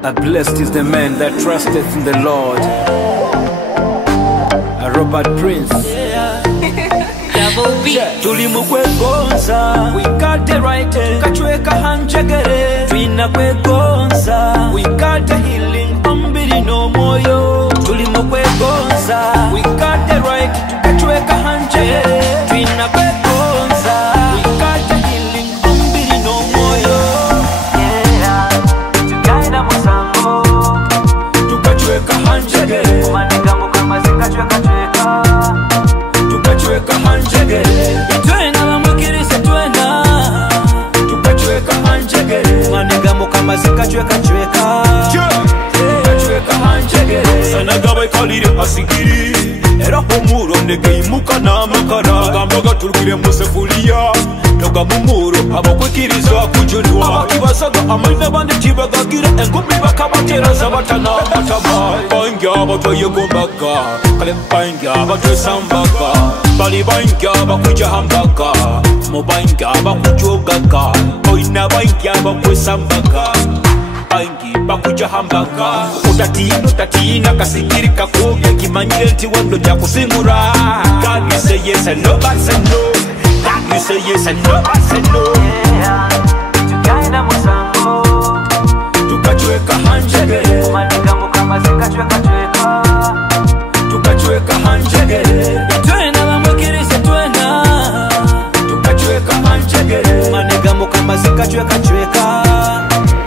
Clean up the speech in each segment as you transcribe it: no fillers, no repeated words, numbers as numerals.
Blessed is the man that trusteth in the Lord. Robert Prince. Tuli mukwegonza, we got the right. Kachweka hanjegere, twina kwegonza, we got the healing, ambiri no moyo. Tuli mukwegonza, we got the right. Kachweka hanjegere, twina kwegonza, we got the healing, ambiri no moyo. Yeah, tukaina musango, tukachweka hanjegere, kumanika mukamazika chweka chweka. Tukachweka hanjegere, itwena bamwikirisa twena. Tukachweka hanjegere, maniga mukamazika chweka chweka. Tukachweka hanjegere, sanagaba ikalire asigiri. Era homuro ndege imuka n'amakara. Gambaga turukire musefuliya, noga mumuro abakwikiriza kujunwa. Abakibasaga amaina bandi kibagagira, engumi bakabatera zabatana bataba. Banja abatoye gombaga, kale banja abatoye sambaga. Bali banja bakuja hambaga, mubanja bakujogaga. Oina banja bakwesambaga, bangi bakuja hambaga. Utatina kasigiri kakubya, kimanyire nti wando jakusingura. God you say yes and no, God say no. God you say yes and no, God say no. Tukaina musango, tukachweka hanjegere, kumanika mukamazika chweka chweka. Tukachweka hanjegere, twena bamwikirisa twena. Tukachweka hanjegere, maniga mukamazika chweka chweka.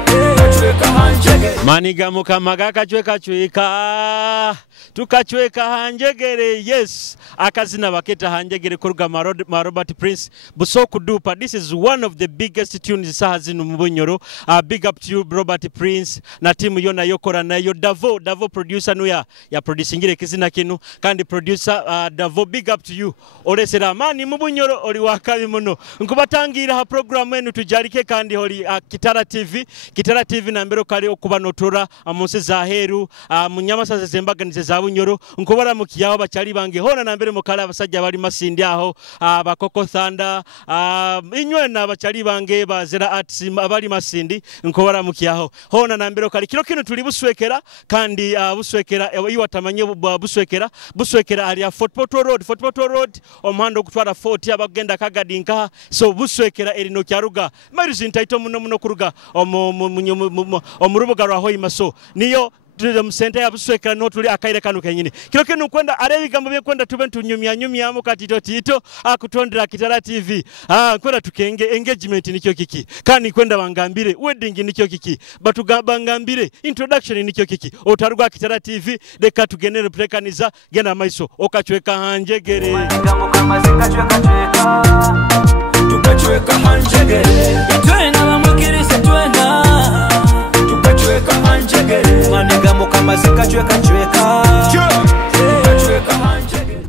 Tukachweka hanjegere, maniga mukamaga chweka chweka. Tukachweka hanjegere, yes. Akazina baketa hanjegere kuruga Robert Prince Busoku Dupa. This is one of the biggest tunes sahazinu mubunyoro. Big up to you Robert Prince na timu yona yokora na yo Davo producer nuya ya producingire kizina kinu kandi producer Davo, big up to you. Olesera mani mubunyoro oli wakabi muno. Nkubatangira ha program enu Tujarike kandi oli Kitara TV na mbero kali okuba notora amunsi zaheru munyamasa zembaganize za bunyoro. Nkubara mukiyaho bachali bange hona na mbere mukala abasajja bali masindi aho bakoko thanda inywena abachali bange bazera arts abali masindi nkobara mukiyaho hona na mbere kali kino tuli Buswekera kandi Buswekera iwatamanye Buswekera ali football road omhando okutwara 40 abagenda kagadinka. So Buswekera erino kyaruga marizi ntaito muno kuruga omurubuga rwa Hoima. So niyo Msente ya Buswekera no tuli akaire kanu kenyini. Kino kwenda arebigambo bye kwenda tube nyumya mu katito akutondera Kitara TV. Kwenda tukenge engagement nikyo kiki. Kani kwenda bangambire wedding nikyo kiki. Batugambire introduction nikyo kiki. Otaruga Kitara TV deka tugenere Entekaniza genda maiso okachweka hanjegere. Manigambo kama zikachweka chweka. Tukachweka hanjegere. Twena bamwikirisa twena. Tukachweka hanjegere, maniga mukamazika chweka chweka. Tukachweka hanjegere.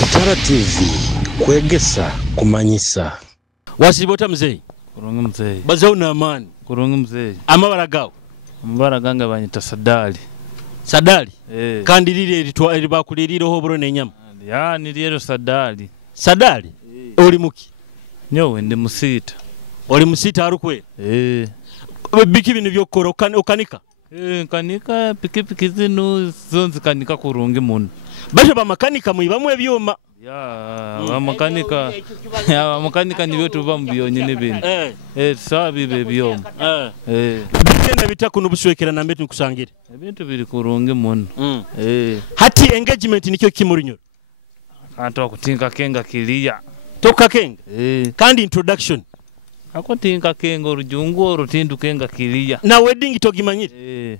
Kitara TV, Kwegesa, Kumanyisa. Wasibota mzee? Kurungi mzee. Bazao na amani? Kurungi mzee. Amabaragao? Amabaraganga banyita Sadali. Sadali? Kandi lili bakuliriro hoboro nenyama? Ya niliro Sadali. Sadali? Oli muki? Nyowe ndi musita. Oli musita arukwe? Biki bintu byokora okanika? Kanika pikipiki zino zonzi kanika kurungi muno. Basha bamakanika mwibamu ebyuma? Ya bamakanika nibyo tuba mubiyonye n'ibintu. Sawa bibe ebyuma. Bigenda bitakuno Buswekera na mbetu nkusangire. Ebintu biri kurungi muno. Hati engagement nikyo kimurinyo? Kantu akutinka kenga kiliya. Toka kenga? Kandi introduction? Ako tinka kenga orujungu orutindu kenga kiliya. Na wedding togimanyire?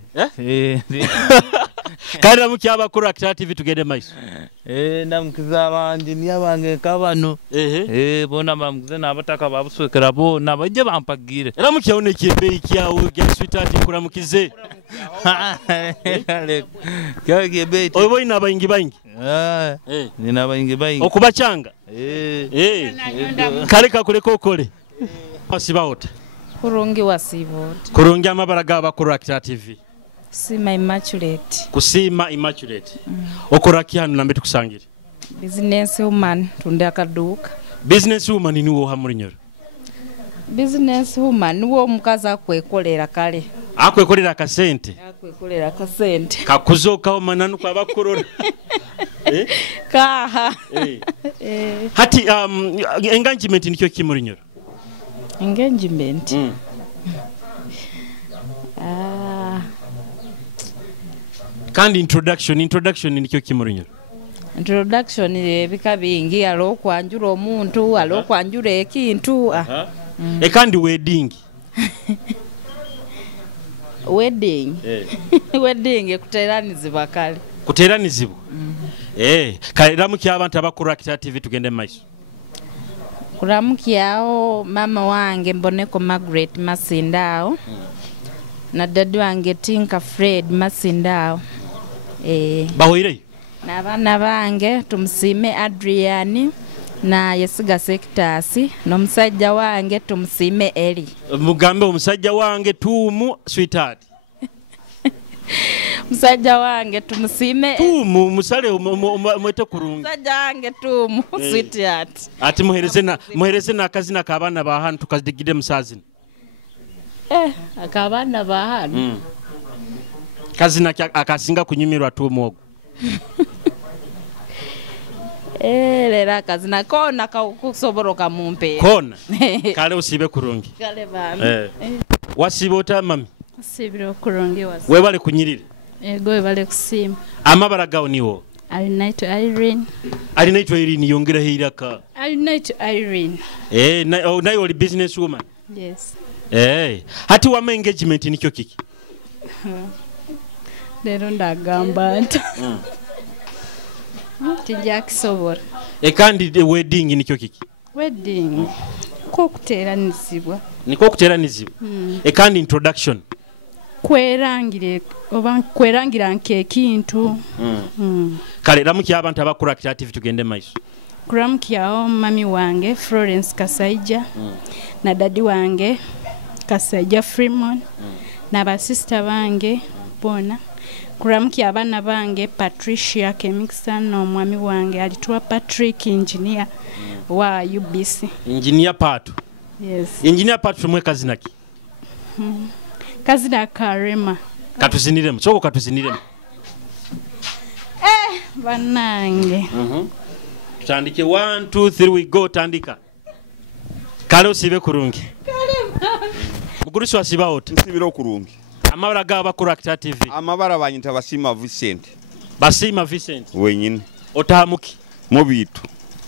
Kandi mukyaba kora Kitara TV tugende maiso? Namukiza abandi ni abange kabano. Bona bamukiza nabataka babuswekera bo nabajje bampagire. Era mukyawone kyebe kyawo gya sweetheart kuramukize. Kya kyebe. Obo ina bayingi bayingi. Nina bayingi bayingi. Okubachanga? Kale kakuleko okole. Wasibawota. Kurungi wasibawota. Kurungi amabaraga abakora Kitara TV. Kusima Immaculate. Kusima Immaculate. Okora kihanu nambe tukusangire. Business woman tunda akaduka. Business woman ni wo hamurinyo. Business woman wo mukaza kwekolera kale. Akwekolera akasente. Akwekolera akasente. Kakuzoka mananu kwa bakorona. Kaha. Hati engagement nikyo kimuri nyoro. Engagement. Kandi introduction nikyo kimuri nyoro. Introduction bika bingi alokwanjura omuntu alokwanjura ekintu. Kandi wedding. Wedding. Wedding kuteranizibwa kale. Kuteranizibwa. Kalamuki abantu abakuru Kitara TV tugende maiso. Kulamukiao mama wange Mboneko Margaret Masindao. Na dadu wange Tinka Fred Masindao. Bahoire. Na bana bange tumusime Adriani na Yesiga Sectasi no musajja wange tumusime Eli. Mugambe omusajja wange tumu sweetheart. Musajja wange tumusime tumu musale mwete kurungi. Musajja wange tumu sweetheart. Ati muhereze na akazina kabana bahanu tukadigide musazini. Akabana bahanu. Kazina akasinga kunyimirwa tumu ogo. Lera kazina kona kusoboroka mumpe. Kona. Kale usibe kurungi. Kale bana. Wasibota mami. Sibiro kurungi wasi. Webale kunyirire. Ego webale kusimu. Amabara gawo niwo. Alinaitwa Irene. Alinaitwa Irene yongera hiraka. Alinaitwa Irene. Nayo oli business woman. Yes. Hati wama engagement nikyo kiki. Lero ndagamba nta. Tijakisobora. Kandi wedding nikyo kiki. Wedding ko kuteranizibwa. Niko kuteranizibwa. Kandi introduction. Kwerangira nke kintu. Kale ramuki abantu abakuru Kitara TV tugende maiso. Kuramukyaho mami wange Florence Kasaija na dadi wange Kasaija Freeman na basista bange bona. Kuramukya abana bange Patricia Kemiksa no mwami wange alitwa Patrick engineer wa UBC. Engineer Patu. Yes. Engineer Patu mwe kazina ki? Kazina Karema. Katuziniremu. Soko katuziniremu. Banange. Tandike 1 2 3 we go tandika. Kale usibe kurungi. Mugurisi wasiba oti. Nsibira kurungi. Amabara ga bakuru Kitara TV. Amabara banyita Basima Vincent. Basima Vincent. Wenyine. Otamuki. Mubitu.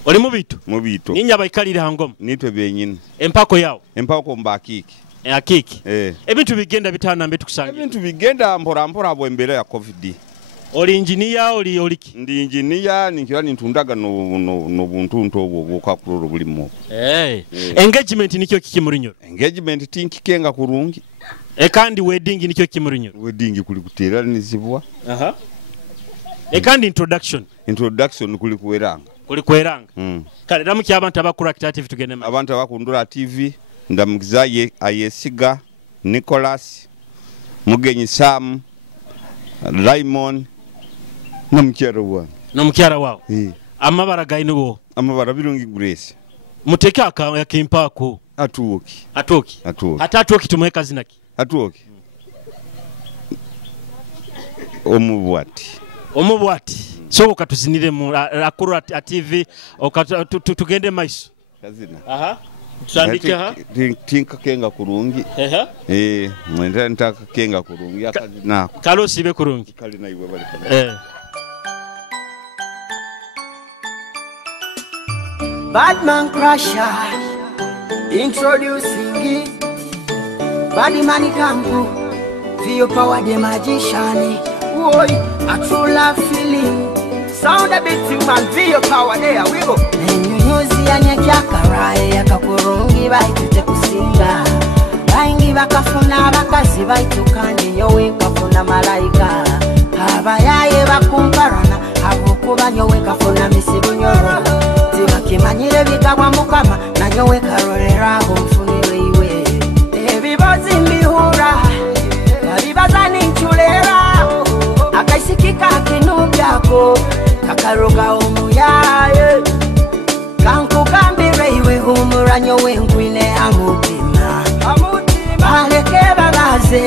Oli mubitu. Mubitu. Ninya bayikalira hangoma. Nitwe benyine. Empako yawo. Empako mbakiki. Akiki. Ebintu bigenda bitana mbe tukusanga. Ebintu bigenda mpora bwembere ya COVID. Oli engineer oli oliki. Ndi engineer nikira nintundaga no buntu ntobo bukakuloro bulimo. Engagement nikyo kikimuri nyoro. Engagement tinkikenga kurungi. Kandi wedding nikyo kimuri nyoro. Wedding kuli kuteranizibwa. Kandi introduction. Introduction kuli kuweranga. Kuli kweranga. Kale ramuki abantu abakuru Kitara TV tugende maiso. Abantu abakundura TV ndamugizaye Ayesiga Nicholas Mugenyi Sam Raymond Namukyara wao. Amabara gaino. Amabara birungi Grace. Muteke aka yakimpako. Atuoki. Hata atuoki tumweka zinaki. Atuoki. Omubwati. So katuzinire mu akuru TV tugende maiso. Kazina. Tusandike tinka kenga kurungi. Mwenda ntaka kenga kurungi akazina. Kalo sibe kurungi. Kali na iwe bali. Badman Crusher introducing it. Body money kampu feel power the magician. Boy, a true love feeling. Sound a bit human, feel power there we go. Nyunyuzi anyakakarai akakurungi baitute kusinga. Baingi bakafuna bakazi baitukanye yowe kafuna malaika. Abayaye bakumparana abukuba nyowe kafuna misibunyoro. Kimanyire bikagwa mukama nanyowe karorera umfunire iwe ebibazi mbihura babibaza ninchulera akaishikika kinu byako kakaroga umuyaye kankugambire iwe humura nyowe ngwine amutima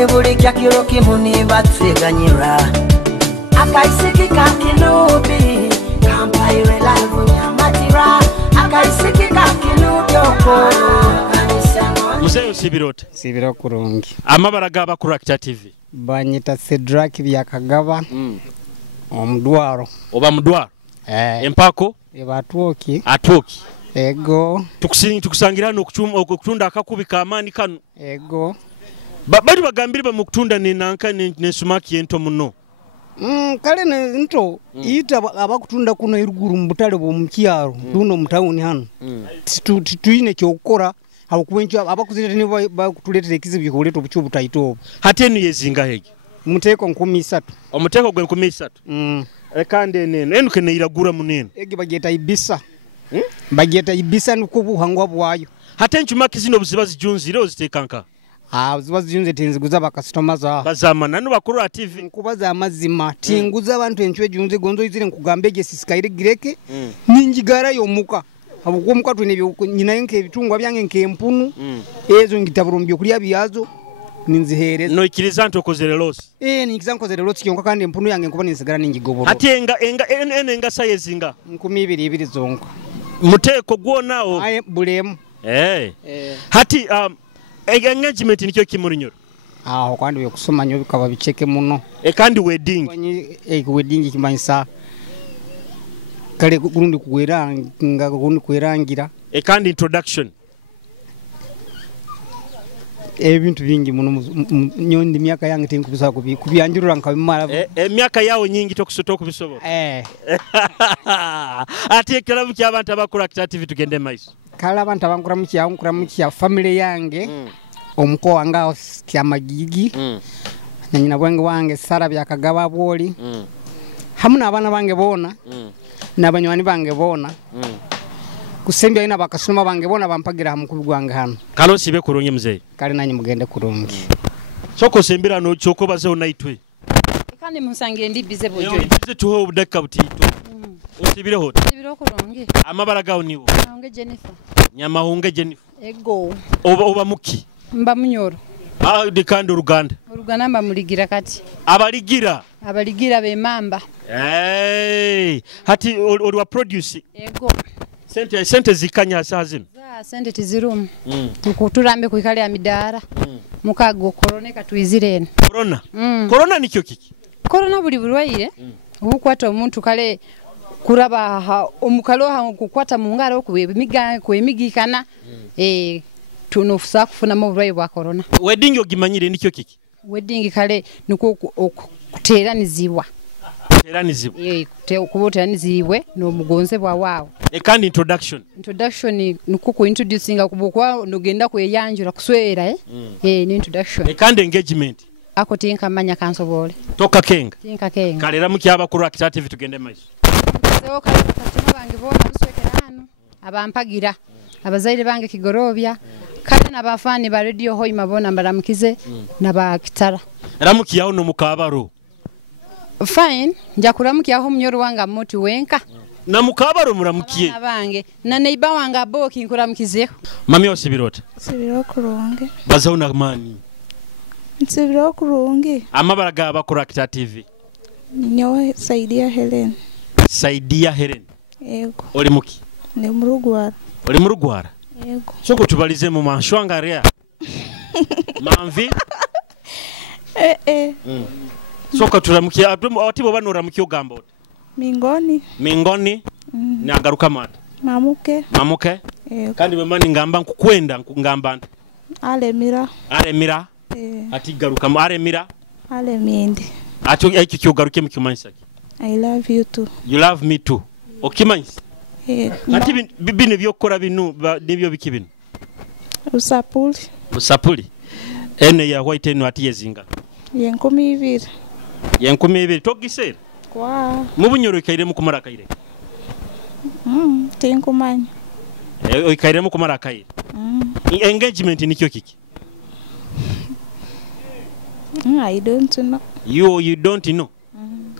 Kale buli kya kiro kimu niba teganyira akaisiki ka kinubi kampaire live nyamatira akaisiki ka kinubi okolo Museyo Sibirota. Sibiro kurungi. Amabara gaba ku Rakita TV. Banyita Cedric byakagaba. Omudwaro. Oba mudwaro. Empako. Ebatwoki. Atwoki. Ego. Tukusangira no okutunda akakubi ka amani kanu. Ego. Bali bagambira mu kutunda nenanka ne sumaki ento muno. Kale nto ita abakutunda kuno iruguru mbutale bo mukyaro tuno mutawuni hano. Tuine kyokora abakubencho abakuzira ne bakutuletera ekizibyo kuleto bucyo butayito. Hatenu yezinga hege. Muteko 13. Omuteko gwe 13. Ekande nene enuke ne iragura munene. Ege bageta ibisa. Bageta ibisa nuko buhangwa bwayo. Hatenchu makizino buzibazi junzi leo zitekanka. Zibazi junzi tinziguza bakasitoma za. Bazamana no bakuru TV. Nkubaza amazima tinguza abantu enchwe junzi gonzo izire nkugambeje sisikaire gireke. Ninjigara yomuka. Abuko muka twine nyina yenke ebitungwa byange nkempunu. Ezo ngitaburumbyo kuli abyazo. Ninzihereza. No ikiriza ntokozere losi. Nikiza nkozere losi kyonka kandi empunu yange nkuba ninsigara ninjigoboro. Hati enga sayezinga. 12 zonka. Muteko gwonawo. Bulemu. Hati engagement nikyo kimurinyo. Kwandi yokusoma nyo bikaba bicheke muno. Kandi wedding. Wedding Kumanyisa. Kale gurundi kugweranga gurundi kwerangira. Kandi introduction. Ebintu bingi muno nyondi myaka yange tinkubuza kubyanjurura nkabimara. Myaka yawo nyingi tokusoto kubisobo. Ati ekirabu ky'abantu abakura active tugende maiso. Kala abantu abankura mukya family yange. Omuko wanga kyamagigi. Nanyina bwange wange Sara byakagaba bwoli. Hamuna abana bange bona. Nabanywani bange bona. Kusembya ina bakasoma bange bona bampagira hamukubi gwange hano. Kalo sibe kurungi mzee. Kale nanyi mugende kurungi. Soko sembira no choko baze onaitwe. Kandi musangiye ndi bize bojo. Bize tuho budaka butito. Osibire hoto. Sibiro kurungi. Amabara gawo niwo. Honge Jennifer. Nyama honge Jennifer. Ego. Oba muki. Mba munyoro. Dikando Ruganda. Uruganda mba muligira kati. Abaligira be mamba. Hati olwa produce. Ego. Sente zikanya sazino. Sente tizirumu. Tukuturambe kuikale ya midara. Mukago korone katwizirene. Corona nikyo kiki? Corona buli bulwaire. Ukwata omuntu kale kuraba omukaloha kukwata mungaro kwemigikana. Tunofusa kufuna mu bulwaire bwa corona. Wedding ogimanyire nikyo kiki? Wedding kale niko kuteranizibwa. Kuteranizibwe no mugonze bwa wawo. Kandi introduction niko ku introducing kubukwa nogenda kweyanjura kuswera ni introduction. Kandi engagement ako tinka manya kansobole. Toka kenga. Kalera mukyaba ku Rakita TV tugende maiso. Seo kale bakatuma bange bona Buswekera hano abampagira abazaire bange Kigorobya kale nabafani ba radio Hoima bona mbaramukize naba Kitara. Ramukiyaho no mukabaro. Fine, njakuramukiyaho munyoro wanga moti wenka. Na mukabaro muramukiye. Abange na neiba wanga boki nkuramukizeho. Mami Osibirota. Sibiro kurungi. Bazauna mani. Sibiro kurungi. Amabara gaba ku Rakita TV. Nyowe Saidia Helen. Saidia Helen. Ego. Oli muki? Ne murugwara. Oli murugwara? Ego. Soko tubalize mu manshwanga rea. Manvi? Soko turamukiya atibo banura mukyo gambo. Mingoni. Nagaruka mata. Mamuke. Ego. Kandi bemani ngamba nkukwenda nkungamba. Alemira. Ati garuka mu Alemira. Alemindi. Acho ekyo kyogaruke mu Kumanyisa. I love you too. You love me too. Okimanyisa. Ati bibine byokora binu nibyo bikibino. Usapuli. Ene ya white eno ati yezinga. Yenkumi togisera. Kwa. Mubunyoro kaire mu kumara kaire. Tenkumanya. Kaire mu kumara kaire. Engagement nikyo kiki? I don't know. You don't know.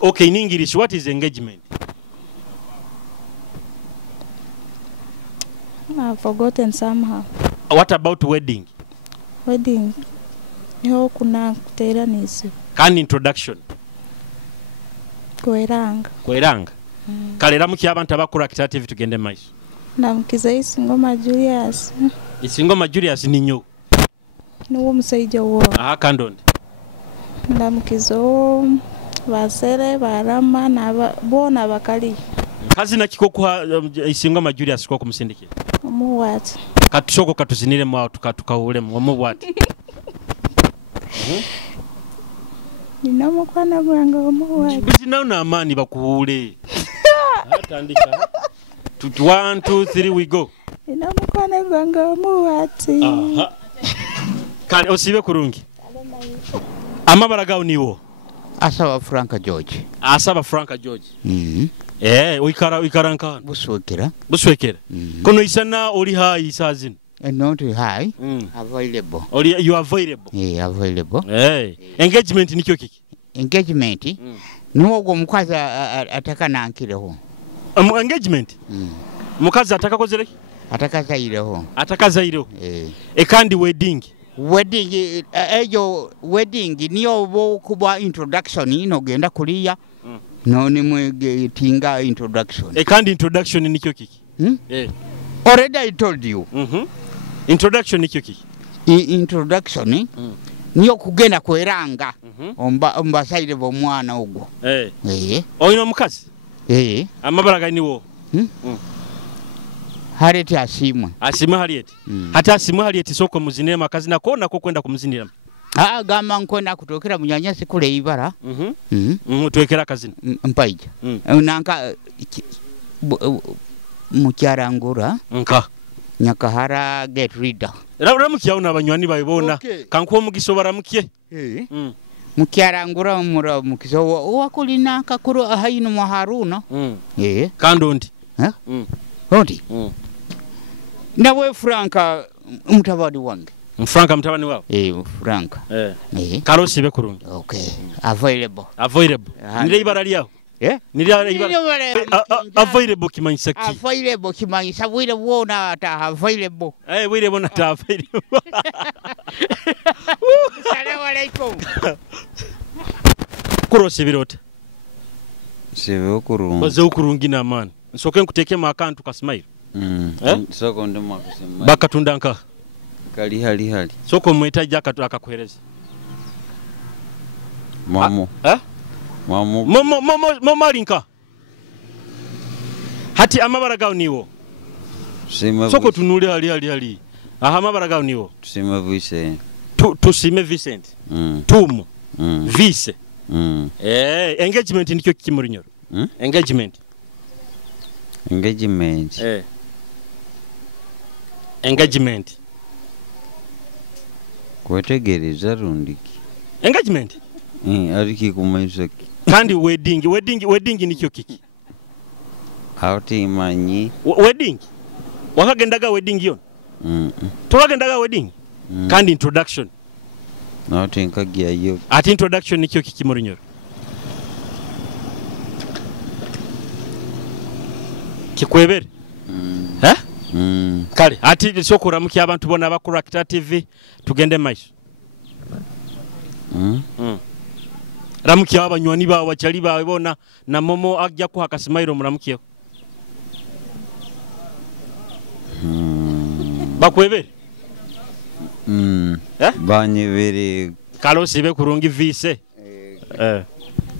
Okay, in English, what is engagement? I've forgotten somehow. What about wedding? niho kuna kuteranisa kandi introduction kweranga kale ramukiya abantu abakora Kitara TV tugende maiso ndamukiza Isingoma Julius Isingoma Julius ninyo niwo musajja wo kandonde ndamukiza basere barama bona bakali kazi na kikokuha Isingoma Julius ko kumusindikira omuwati katusoko katuzinire mwa tukahule mu omuwati nina mukwana gwange omuwati bizina na amani bakuhule atandika 1 2 3 we go nina mukwana gwange omuwati kani osibe kurungi amabara gawo niwo asaba Franka George uikara nkana buswekera kono isana oli high isazin not high available you available engagement nikyo kiki engagement niwo omukazi ataka nankireho engagement mukazi ataka kozere atakazaireho kandi wedding ejo wedding niyo bo kuba introduction ino genda kuliya no ni mwetinga introduction kandi introduction nikyo kiki already I told you introduction nikyo kiki introduction niyo kugenda kweranga ombasaire bo mwana ogwo oyino mukazi amabara ganiwo hareti asimwa halieti hata asimwa halieti soko muzinire makazi nakona ko kwenda kumuzinira gama nkwenda kutokera munyanyasi kule ibara twekera kazini mpaija nanka mukyarangura nyakahara get reader ramukiyauna abanywani bayibona kanko mugiso baramukye mukyarangura mukiso wakulina kakuru ahayino mu Haruna kandondi ondi nawe Franka mutabani wange Franka mtabani wao Franka karosi be kurungi available nile ibara lyaho nile ibara available Kumanyisa ki available Kumanyisa wile wona ata available wile wona ata available Assalamu alaikum kurosi birota sibe kurungi baze ukurungi na man nsoke nkuteke makantu ka smile soko ndimo kusema bakatunda nka hali soko mwetaji akakuhereza mamo rinka hati amabara gawo niwo soko tunule hali amabara gawo niwo tusime Vincent tumu vise engagement nikyo kimurinyoro engagement kwetegereza rundiki engagement ariki Kumanyisa kandi wedding nikyo kiki hauti imanyi wedding wakagendaga wedding yon tolagendaga wedding kandi introduction nauti nkagia yo ati introduction nikyo kiki murinyoro kikwebere kale ati sokura muki abantu bona abakura Kitara TV tugende maiso ramuki abanywani bawo bachali bawe bona na momo ajja ku hakasimairo muramukiyo bakwebere banyebere kalo sibe kurungi vise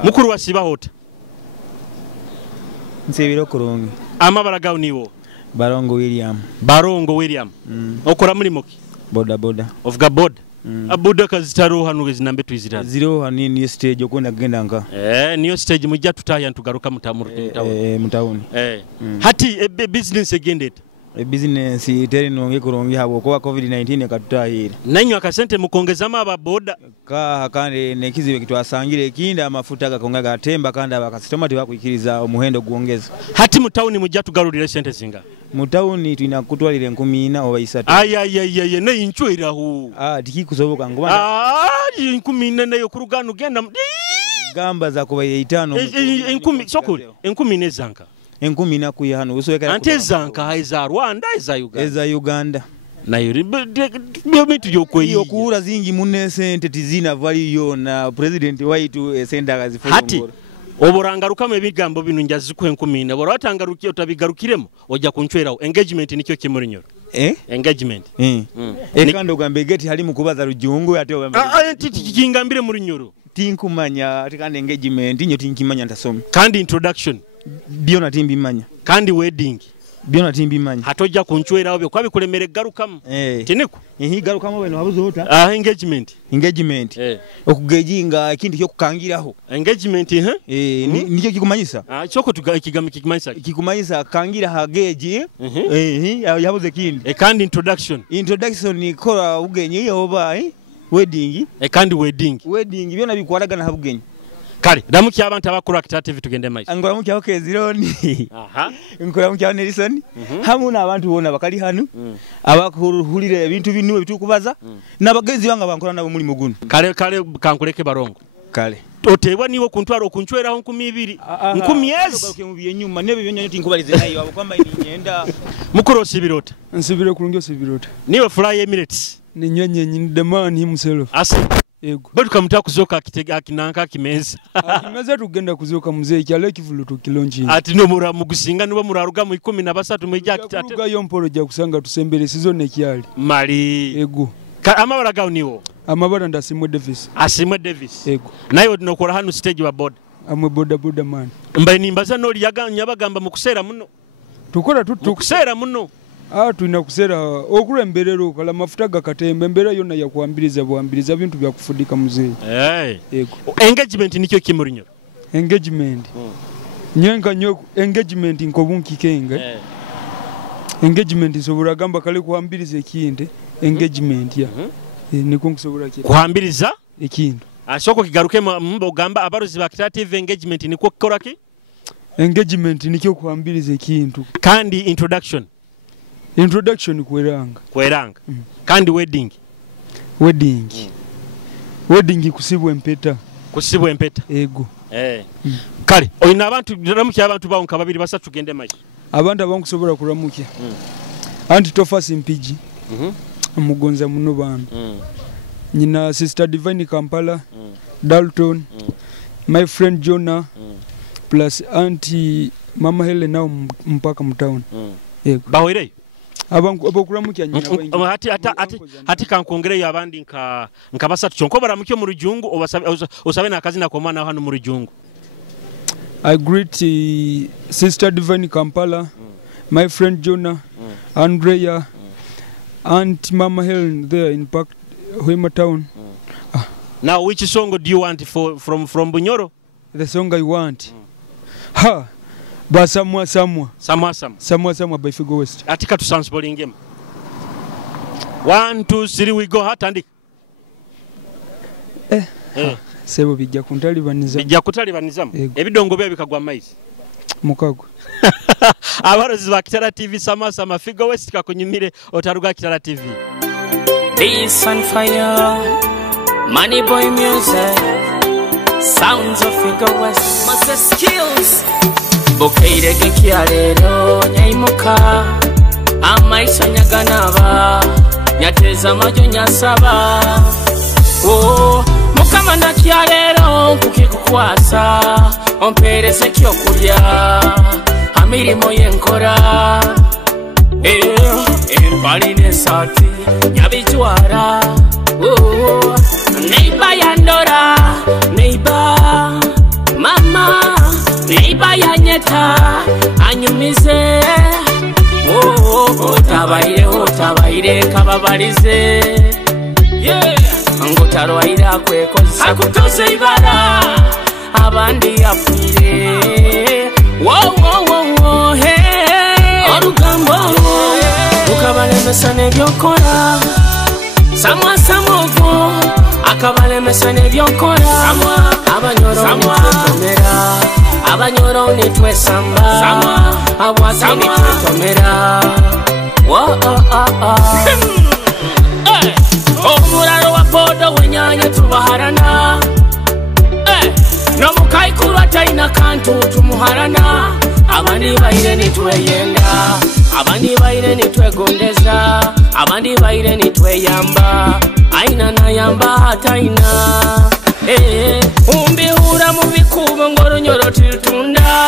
mukuru wasiba hota nsebiro kurungi amabara gawo niwo Barongo William okora muri moki boda of gaboda abuda kazitaro hanu gezinambe twizira zero hani ni stage okunda genda nka niyo stage mujja tutaya ntugaruka mutawuni hati business egendeta business iteri nonge kurungi habo kwa covid-19 katutahira nanyo akasente mukongezama ababoda kandi nekizibe kitwasangire ekindi amafuta gakonga gatemba kandi abakasitoma tibakwikiriza omuhendo guongeza hati mutawuni mujja tugarurira sente zinga mutawuni tuina kutwalira 10 oba 3 ne inchweraho tikikusoboka ngoba 10 nayo kurugano genda gamba za kuba 5 10 sokole 10 nezanka 10 nakuya hano Buswekera ante zanka eza Rwanda eza Uganda nayo byo mitu yokweyi okuura zingi munne sente tizina valiyo na president waitu esente akazifuna hati oborangarukamo ebigambo bino njazikuhe 10 bora watangarukiye utabigarukiremo ojja kunchweraho engagement nikyo kimurinyoro engagement ekando gambe geti hali mukubaza rujungu ate kingambire murinyoro tinkumanya tikande engagement nyo tinkimanya ntasome kandi introduction byona timbimanya kandi wedding byona timbimanya hatojja kunchweraho byo kwabikulemere garukamo tiniko garukamo beno abuzota engagement okugejinga kintu kyokukangiraho engagement nikyo kikumanyisa kyoko kikumanyisa kikumanyisa kangira hageji yabuze kindi kandi introduction ni kola ugenyi oba wedding kandi wedding byona bikwalagana habugenyi kale ramukya abantu abakuru Kitara TV tugende maisha angora mukya okezironi nkora mukya Nelson hamuna abantu bona bakali hanu abakuhulire ebintu binu ebitukubaza nabagezi banga bankora nabo muri muguno kale kankuleke barongo kale otebwa niwo kuntwara okunchweraho 12 10 mubiye nyuma nebe byonyo tinkubalize nayo abo kwamba inyenda mukuru osibirota nsibire kulungi osibirota niwe Fly Emirates ni nyenye ni the man himself Ego. Bado kamuta kuzoka akinanka kimeza. Kimeza tugenda kuzoka muzee kyale kivulu tukilonji. Ati no mura mugusinga nibo muraruga mu 13 mwijja Kitara. Tuga yomporo ja kusanga tusembere sizone kyali. Mali. Ego. Amabara gawo niwo. Amabara ndasimwe Davis. Asimwe Davis. Ego. Nayo dinokora hanu stage wa board. Amwe boda man. Mbaye nimbaza no lyaganya bagamba mu kusera muno. Tukora kusera muno. Tuina kusera okulemberero kala mafuta gakatembe mbera yona ya kuambiriza buambiriza bintu bya kufudika muzee. Yego. Engagement nikyo kimurinyo. Engagement. Nyenga nyoko engagement nkobunki kenga. Engagement nsobora gamba kale kuambiriza ekinde engagement ya. Niko nkusobora kire. Kuambiriza ekinde. Ashoko kigaruke mbo gamba abarozi ba Kitara TV engagement niko koraki? Engagement nikyo kuambiriza ekintu. Kandi introduction kweranga kandi wedding kusibwa empeta ego kale oyina abantu ramukya abantu bawonka babiri basatu tugende maji abantu abankusobora kuramukya anti Tofasi Mpiji mugonza muno bana nyina sister Divine Kampala Dalton my friend Jonah plus auntie Mama Helena mpaka mtown ego bawire abokuramukya nyina hati kankongereyo abandi nka basatu cyonko baramukyo mu rujungu osabe nakazi nakomana hano mu rujungu. I greet sister Divine Kampala, my friend Jonah, Andrea, Aunt Mama Helen there in Park Hoima town. Now which song do you want from Bunyoro? The song I want. Ba Samwa by Figo West. Atika to sansboling game. 1 2 3 we go hatandi. Sebo bijja kutalibanizamu. Ebidongo bya bikagwa maize. Mukago. Abarozi ba Kitara TV Sama Figo West kakunyumire otaruga Kitara TV. Peace and fire. Money boy music. Sounds of Figo West. Master skills. Bokeire kekyalero nyaimuka amaisha nyaganaba nyateza majo nyasaba mukama nakyalero kukikukwasa omperese kyokulya amirimo yenkora empaline sati nyabijwara neiba yandora neiba mama neiba yanyeta anyumize otabaire kababalize ngotarwaire akwekozesa akutoze ibara abandi yapfire orugambo ukabalemesa nebyokora samwasamogo akabalemesa nebyokora abanyoro nitwetomera abanyoro nitwesamba abwasi nitwetomera omuraro wa bodo wenyanya tubaharana nomukaikulu ataina kantu tumuharana abandi baire nitweyenda abandi baire nitwegondeza abandi baire nitweyamba aina nayamba ataina umbihura mu bikubo ngoronyoro tiltunda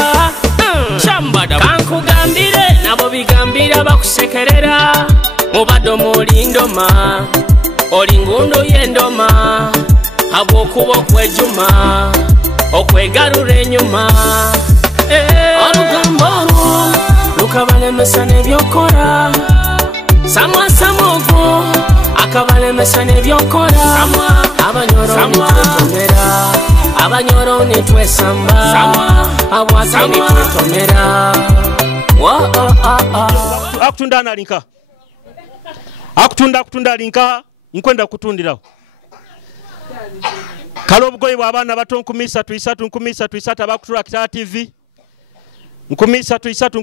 chambada kankugambire nabo bigambira bakusekerera mubado molindoma olingundo yendoma habwokuba okwejuma okwegarura enyuma olugambo olwo lukabalemesa nebyokora samogo akabalemesa nebyokora abanyoro nitwetomera abanyoro nitwesamba abwate nitwetomera akutunda nalinka akutunda linka nkwenda kutundiraho kale obugoyi bw'abaana bato 13 abakutula Kitara TV 13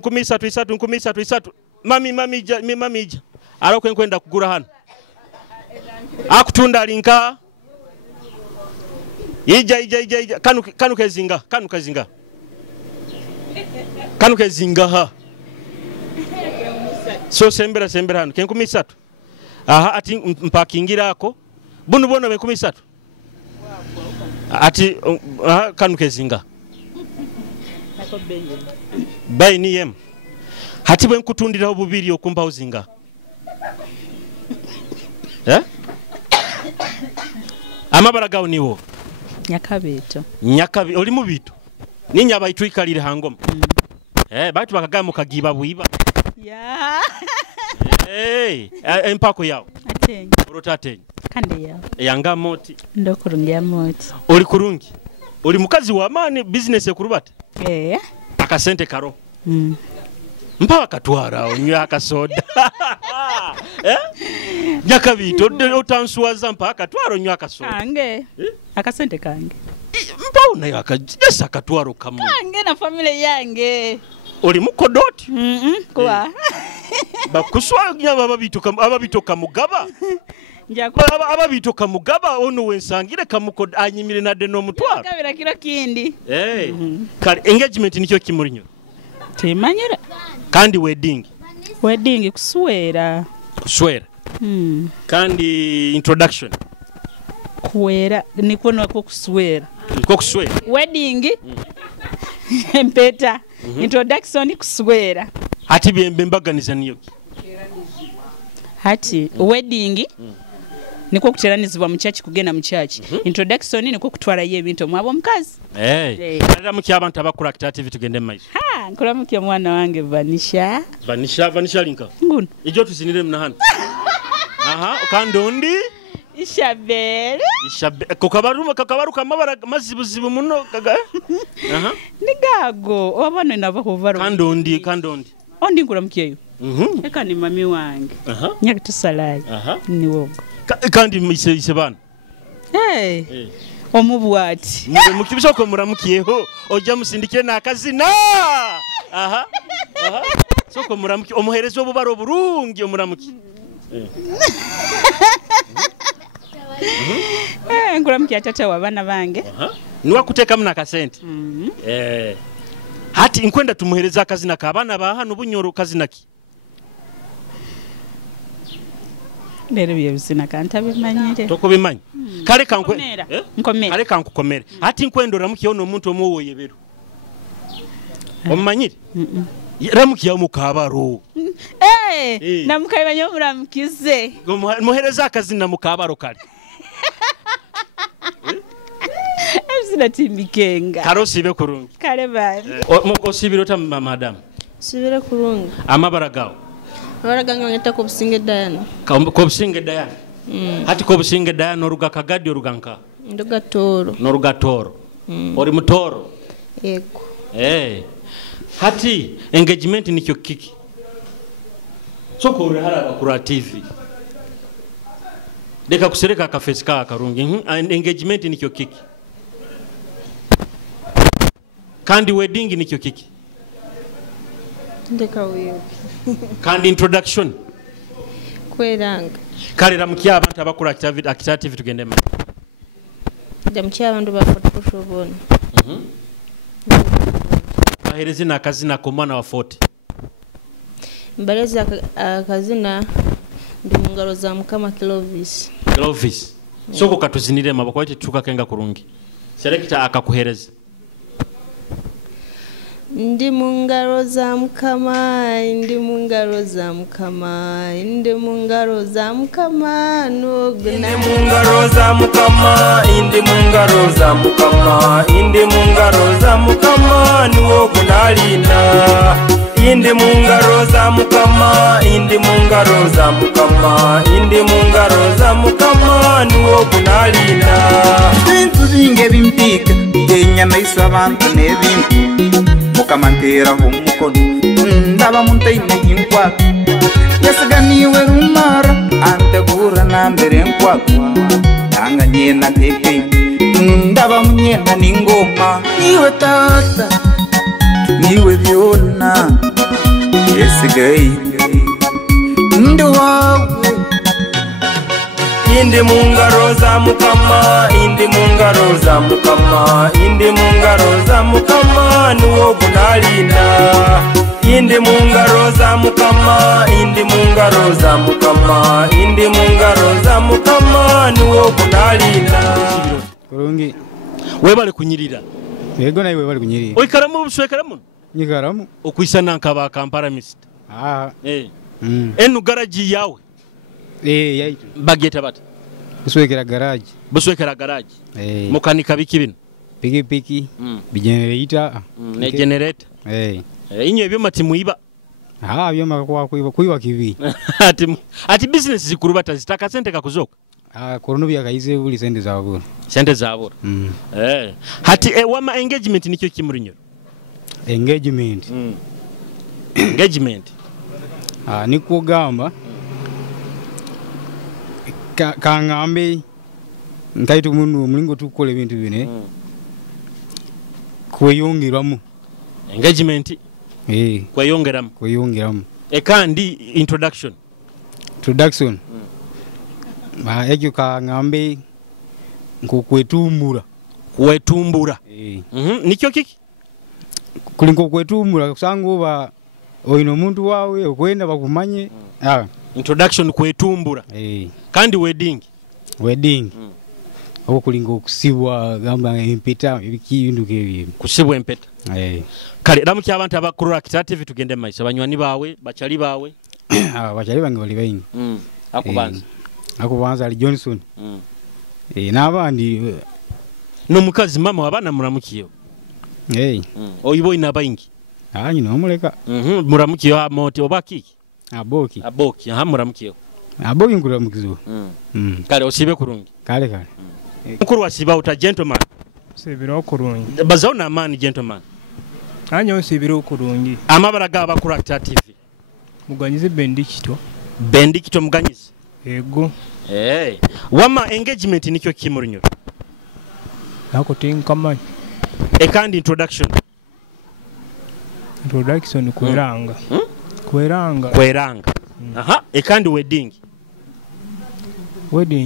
mami arokwe nkwenda kugura hano akutunda linka ija kanu kezinga ha so sembera hano ke 13 aha ati mpakingirako bunu bona be 13 ati kanu kezinga bay ni yem hati bwe nkutundiraho bubiri okumpa uzinga amabara gawo niwo nyakabi oli mu bitu ninya bayitwikalire hangoma batu bakagamba kagiba bwiba empako yawo atenye urotatenye kandi yawo yanga moti ndokurungia moti oli kurungi oli mukazi wa mani business ekurubata akasente karo mpawa katwara onywa akasoda nyakabito otansuwaza mpaka katwara onywa akasoda kange akasente kange mpawo nayo akajesa katwaro kamu kange na family yange oli mukodoti kwa bakuswa nyaba ababito kamugaba ababito kamugaba ono wensangire kamukod anyimire nade no mutwaro kabira kiro kindi kale engagement nikyo kimurinyo timanyira kandi wedding kuswera kandi introduction kuwera nikono ko kuswera wedding empeta introduction kuswera hati byembe mbaganiza niyo hati wedding niko kuteranizibwa muchachi kugenda muchachi introduction niko kutwara yebintu mwabo mukazi era muki abantu abakura Kitara TV tugende maiso nkora muki mwana wange vanisha linka nguno ijo tuzinire mna hano kandondi ishabere kokabaru kamabara mazibuzibu muno kaga nigago wabone nava hovaro kandondi ondi ngura mukiyo eka ni mami wange nyakitusalai ni wogo kandi mise bana omubwati mukibisoko muramukiyeho ojja musindikire nakazina soko muramuki omuherezo obubaro burungi omuramuki nkuramuki atata wabana bange niwa kuteka mna kasente hati nkwenda tumuhereza akazina kabana ba hano bunyoro kazinaki lero byebizina kantabimanyire tokubimanyi kale kankukomere hati nkwendora mukiyo no muntu omuwoyebero omanyire ramukiya mukabaro namukabanya muramukize muhereza akazina mukabaro kale ezina timbikenga karosibe kurungi kale bani osibiro ta madam sibire kurungi amabara gawo abaragango ngeta ko businge dayana ko businge dayana hati ko businge dayana oruga kagadi oruganka norugatoro ori mutoro yego hati engagement nikyo kiki soko uri haraba kura TV deka kusereka kafesi ka karungi engagement nikyo kiki kandi wedding nikyo kiki ndeka wiyo kandi introduction kweranga kale ramukya abantu abakura Kitara TV tugende ma ndamukya abantu bafata kushobona ahereze nakazina ko mwana wa 40 mbareza akazina ndi mu ngalo za mukama Clovis. Clovis. Soko katuzinire maboko ite tuka kenga kurungi. Selector akakuhereza. Ndi mu ngalo za mukama, ndi mu ngalo za mukama, ndi mu ngalo za mukama nogna. Ndi mu ngalo za mukama, ndi mu ngalo za mukama, ndi mu ngalo za mukama niwo kunalina. Indi mungaro za mukama, indi mungaro za mukama, indi mungaro za mukama niwo kunalina. Bintu binge bimpika enyama isa abantu n'ebintu mukama nteraho umukono ndaba muntaine inkwako yasiganiwe rumara antegura na mbere nkwako tanga nyena teke ndaba munyena n'ingoma niwe tata niwe byona yesigaye ndi wawe. Indi mungaro za mukama, indi mungaro za mukama, indi mungaro za mukama niwo kunalina. Indi mungaro za mukama, indi mungaro za mukama, indi mungaro za mukama niwo kunalina. Kurungi webale kunyirira. Yego nayi webale kunyirira. Oikaramu Buswekeramu? Nyigaramu. Okwisana nkaba Kampala Mist. Enu garaji yawe. Yaitu. Bageta bata. Buswekera garage. Buswekera garage. Mukanika biki bino? Piki bigenerator. Ne generator. Inyo ebyoma timuiba. Byoma kwa kuiba kivi. Ati business zikurubata zitaka sente kakuzoka. Korono byakayize buli sente zabura. Sente zabura. Hati wama engagement nikyo kimurinyo. Engagement. Engagement. Niko gamba kangambe nkaitu mundu mulingo tukole bintu bine kweyongeramu engagement kweyongeramu kandi introduction ekyo kangambe nkokwetumbura nikyo kiki kulingo kwetumbura kusanguba oino muntu wawe okwenda bakumanye introduction kwetumbura kandi wedding okulinga okusibwa gamba empeta ebintu kebi kusibwa empeta kale damu ky'abantu abakurura Kitara TV tugende maiso banywani bawe bachali bawe bachali bange bali bayingi akubanza ali Johnson n'abandi n'omukazi mama wabana muramukiyo oyibo ina bayingi nyina omuleka muramukiyo amoti obakiki aboki muramukiyo aboki nkuramukizo kale osibe kurungi kale mukuru wasiba uta gentleman sibira okurungi bazawo na man gentleman anyo sibira okurungi amabara gaba kuri Kitara TV muganyize bendikito muganyize yego wama engagement nikyo kimurinyo nako tinkamanya kandi introduction kweranga kandi wedding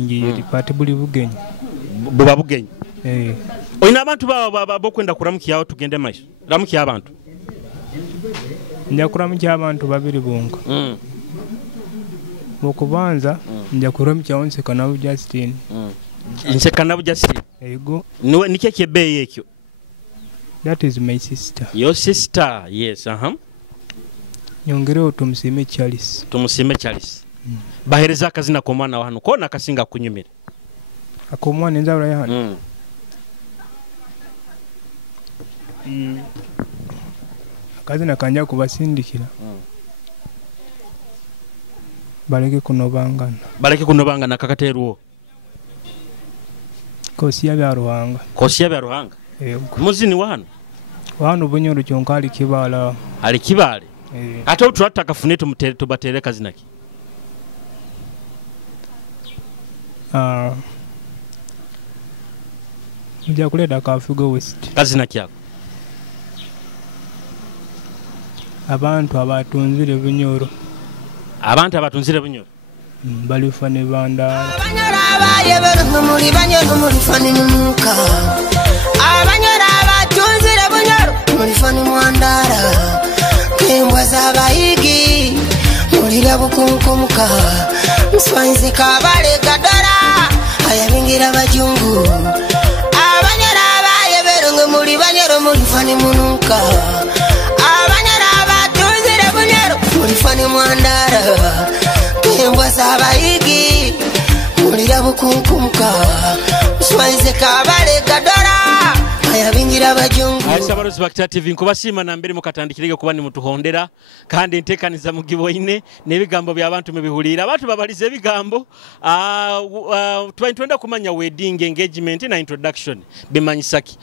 yeri pati buli bugenyi buba bugenyi oyina abantu bokwenda kuramukyawo tugende maiso ramukya abantu nja kuramukya abantu babiri bonka okubanza nja kuramukyawo Nsekanabu Justin Nsekanabu Justin yego nikye kyebbeeyi ekyo. That is my sister. Your sister, yes, Nyongereo tumusime Charles. Bahereza akazina ko mwana wa hano kona kasinga kunyumira. Akomwana nzabura ya hano. Akazina kanja kubasindikira. Baleke kunobangana kakateruo. Kosi ya Ruhanga. Yego. Muzini wa hano? Wano Bunyoro kyonka ali kibala. Ali kibale? Ate utulata kafune tubatere kazina ki? Mujja kuleda Kafugo West. Kazina kyako? Abantu abatunzire Bunyoro. Balifane bandala. Abanyora abayebera muri Bunyoro muri fani muka. Abanyora abatunzire Bunyoro muri fani mwandara. Kembwa z'abayigi muri Bukunkomuka. Nswanzi kabale gadara ayabingira bajungu abanyara bayeberungu muri banyero muri fani munuka abanyara batunzire bunyero muri fani mwandara kembwa sabayigi muri rabukunkumka Nswanzi kabale gadara ayabingira abajungu abarozi ba Kitara TV nkubashima na mbere mukatandikirege kuba ni mutuhondera kandi Entekaniza mugiboine nebigambo by'abantu mubihulira abantu babalize bigambo twenda kumanya wedding engagement na introduction bimanyisaki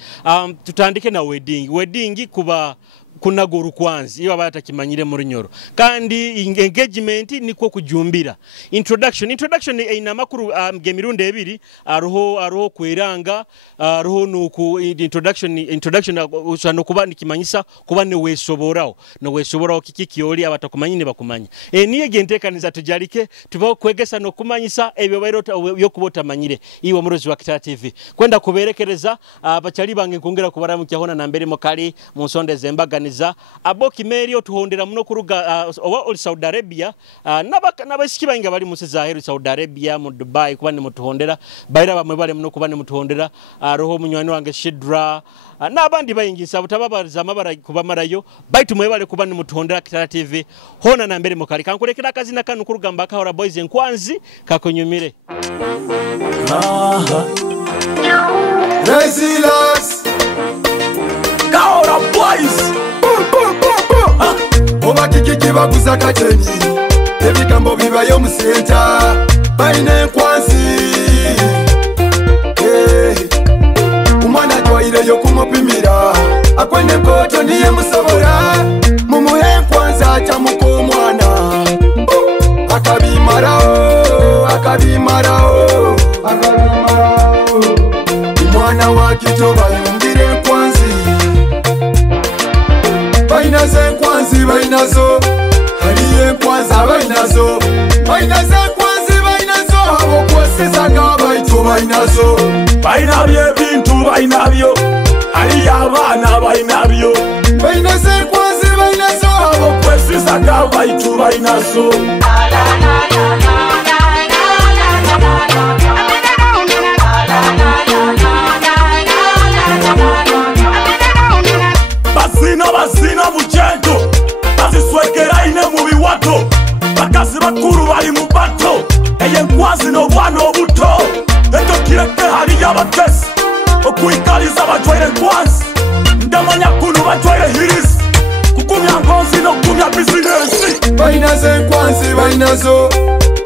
tutandike na wedding kuba kunaguru kwanzi iyo abatakimanyire muri nyoro kandi engagement niko kujumbira introduction ina makuru gemirundi ebiri aroho kweranga aroho nuku introduction usano kuba nikimanyisa kuba ne wesoborao no wesoborao kikikiyoli abatakumanyine bakumanya niye Entekaniza Tujarike tubaho Kwegesa no kumanyisa ebyo bayirota yo kubota manyire iwo murozi wa Kitara TV kwenda kuberekereza abachali bange nkongera kubaramu cyahona na mbere mokali mu nsonde zembaga aboki meri otuhondera muno kuruga owa oli Saudi Arabia nabashiki bange bali musi zaheru Saudi Arabia mu Dubai kuba ni mutuhondera bayira bamwe bale muno kuba ni mutuhondera roho munywani wange Shidra nabandi bayingisa butababariza amabara kuba marayo baitu mwe bale kuba ni mutuhondera Kitara TV hona na mbere mukali kankurekera akazina kanu kurugamba kahora boys enkwanzi kakonyumire Resilience Kahora boys Oba kiki baguza kacheni ebigambo bibayo mu center baine kwansi umwana twaire yo kumupimira akwene poto niye musobora mumuhe kwanza cha mukomwana akabimarao umwana wa kitoba yumbire kwansi bainaze kwanzi bainazo hariye kwanza bainazo bainaze kwanzi bainazo abo kweseza ngabaitu bainazo bainabye bintu bainabyo ari abana bainabyo bainaze kwanzi bainazo abo kweseza ngabaitu bainazo Basina muchendo Buswekera ine mubi wato Bakazi bakuru bali mu bato Eye nkwazi no bwana obuto Eto kireke hari y'abakesi Okuikaliza bajwaire nkwazi Ndamanya kunu bajwaire hirisi Kukumya ngonzi no kumya bizinesi Bainaze nkwazi bainazo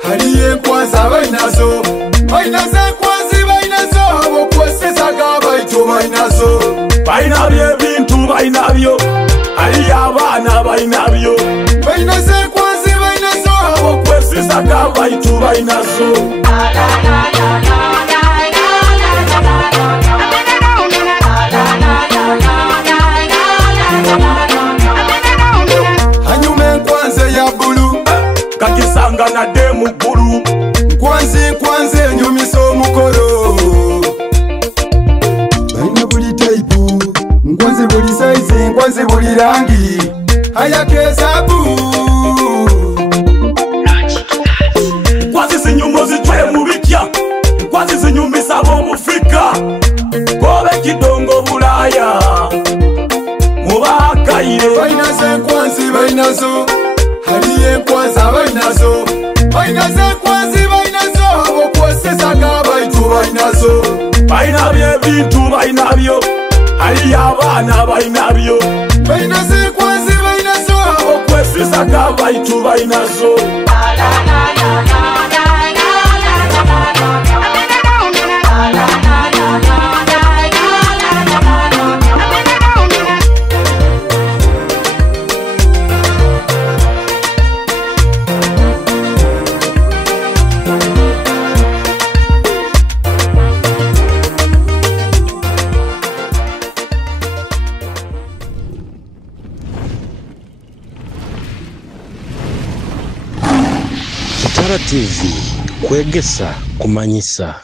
Hariye nkwaza bainazo Bainaze nkwazi bainazo Abo kweseza gabaitu bainazo Bainabye bintu bainabyo ari abana bainabyo bainaze kwanzi bainazo abo kwesisa gabaitu bainazo hanyume kwanze ya bulu kakisanga na demu bulu kwanze nyumiso mukoro baina buli type Nkwanzi buli size, nkwanzi buli rangi Ayakezabu Nkwanzi zinyumbo zitwaye mubikya Nkwanzi zinyumbisa bo mufika Kobe kidongo bulaya Mubakaire Bainaze nkwanzi bainazo Hariye nkwanza bainazo Bainaze nkwanzi bainazo Abo kweseza ngabaitu bainazo Bainabye bintu bainabyo ari abana bainabyo bainaze kwanzi bainazo abo kwesisa gabaitu bainazo Kitara TV Kwegesa Kumanyisa.